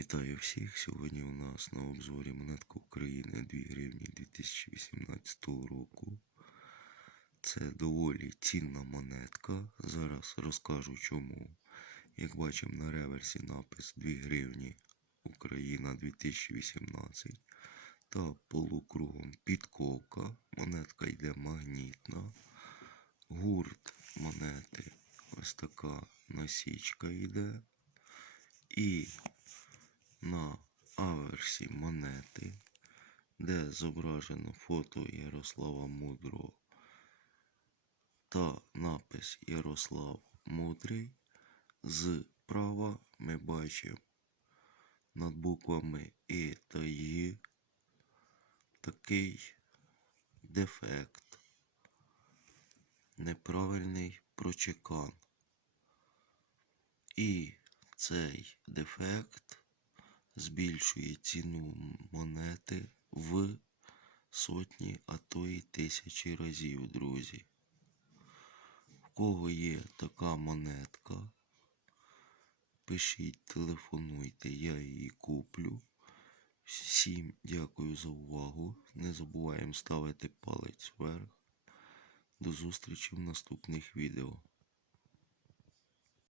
Вітаю всіх! Сьогодні у нас на обзорі монетка України 2 гривні 2018 року. Це доволі цінна монетка. Зараз розкажу чому. Як бачимо на реверсі напис 2 гривні Україна 2018 та полукругом підковка. Монетка йде магнітна. Гурт монети ось така насічка йде. І аверсі монети, де зображено фото Ярослава Мудрого та напис Ярослав Мудрий. Зправа ми бачимо над буквами І та Й такий дефект, неправильний прочекан. І цей дефект збільшує ціну монети в сотні, а то й тисячі разів, друзі. В кого є така монетка, пишіть, телефонуйте, я її куплю. Всім дякую за увагу. Не забуваємо ставити палець вверх. До зустрічі в наступних відео.